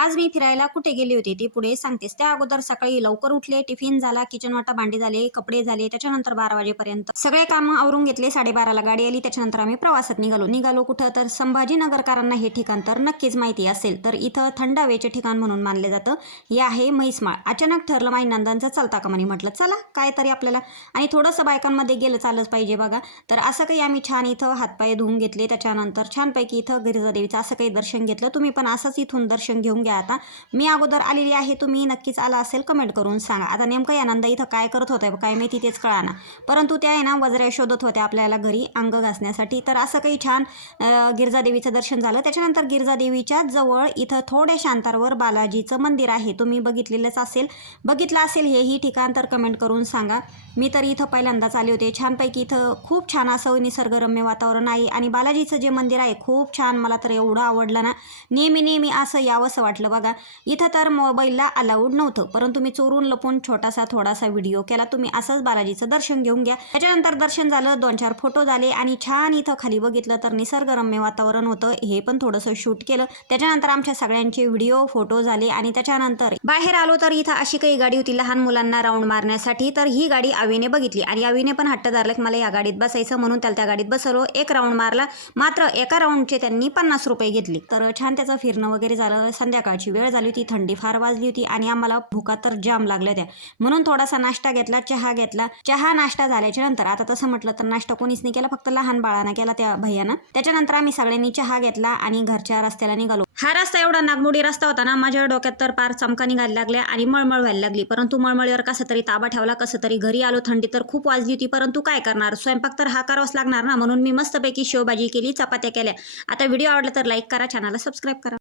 आज मी फिरायला कुठे गेले होते ते पुढे सांगतेस. त्या अगोदर सकाळी लवकर उठले, टिफिन झाला, किचन वाटा भांडी झाले, कपडे झाले. त्याच्यानंतर 12 वाजेपर्यंत सगळे काम आवरून घेतले. 12:30ला गाडी आली. त्याच्यानंतर आम्ही प्रवासात निघालो कुठं तर संभाजीनगरकरांना हे ठिकाण तर नक्कीच माहिती असेल. तर इथं थंड हवेचे ठिकाण म्हणून मानले जातं. हे आहे म्हैसमाळ. अचानक ठरलं माझ्या नंदांचं चलता का म्हणे. म्हटलं चला काय तरी आपल्याला आणि थोडंसं बायकांमध्ये गेलं चालच पाहिजे बघा. तर असं काही आम्ही छान इथं हातपाय धुवून घेतले. त्याच्यानंतर छानपैकी इथं गिरिजादेवीचं असं काही दर्शन घेतलं. तुम्ही पण असंच इथून दर्शन घेऊन घ्या. आता मी अगोदर आलेली आहे, तुम्ही नक्कीच आला असेल कमेंट करून सांगा. आता नेमकं या नंदा इथं काय करत होत्या काय माहिती तेच कळाना, परंतु त्या आहे ना वजऱ्या शोधत होत्या आपल्याला घरी अंग घासण्यासाठी. तर असं काही छान गिरिजादेवीचं दर्शन झालं. त्याच्यानंतर गिरिजादेवीच्या जवळ इथं थोड्याशा अंतरावर बालाजीचं मंदिर आहे. तुम्ही बघितलं असेल हेही ठिकाण तर कमेंट करून सांगा. मी तर इथं पहिल्यांदाच आले होते. छानपैकी इथं खूप छान असं निसर्गरम्य वातावरण आहे आणि बालाजीचं जे मंदिर आहे खूप छान. मला तर एवढं आवडलं ना, नेहमी असं यावंसं वाटलं बघा. इथं तर मोबाईलला अलाउड नव्हतं, परंतु मी चोरून लपून थोडासा व्हिडिओ केला. तुम्ही असंच बालाजीचं दर्शन घेऊन घ्या. त्याच्यानंतर दर्शन झालं, 2-4 फोटो झाले आणि छान इथं खाली बघितलं तर निसर्गरम्य वातावरण होतं. हे पण थोडंसं शूट केलं. त्याच्यानंतर आमच्या सगळ्यांचे व्हिडिओ फोटो झाले आणि त्याच्यानंतर बाहेर आलो तर इथं अशी काही गाडी होती लहान मुलांना राऊंड मारण्यासाठी. तर ही गाडी आवीने बघितली आणि आवीने पण हट्ट धरला की मला या गाडीत बसायचं, म्हणून त्याला त्या गाडीत बसवलो. एक राऊंड मारला, मात्र एका राऊंडचे त्यांनी 50 रुपये घेतले. तर छान त्याचं फिरणं वगैरे झालं. संध्याकाळची वेळ झाली होती, थंडी फार वाजली होती आणि आम्हाला भुका तर जाम लागल्या होत्या, म्हणून थोडासा नाश्ता घेतला, चहा घेतला. चहा नाश्ता झाल्याच्या नंतर आता तसं म्हटलं तर नाश्ता कोणीच नाही केला, फक्त लहान बाळानं केला त्या भैयानं. त्याच्यानंतर आम्ही सगळ्यांनी चहा घेतला आणि घरच्या रस्त्याला निघालो. हा रस्ता एवढा नागमोडी रस्ता होता ना, माझ्या डोक्यात तर पार चमका निघायला लागल्या आणि मळमळ व्हायला लागली. परंतु मळमळीवर कसं तरी ताबा ठेवला. कसं तरी घरी आलो. थंडी तर खूप वाजली होती, परंतु काय करणार, स्वयंपाक तर हा करावाच लागणार ना, म्हणून मी मस्तपैकी शेवभाजी केली, चपात्या केल्या. आता व्हिडिओ आवडला तर लाईक करा, चॅनलला सबस्क्राईब करा.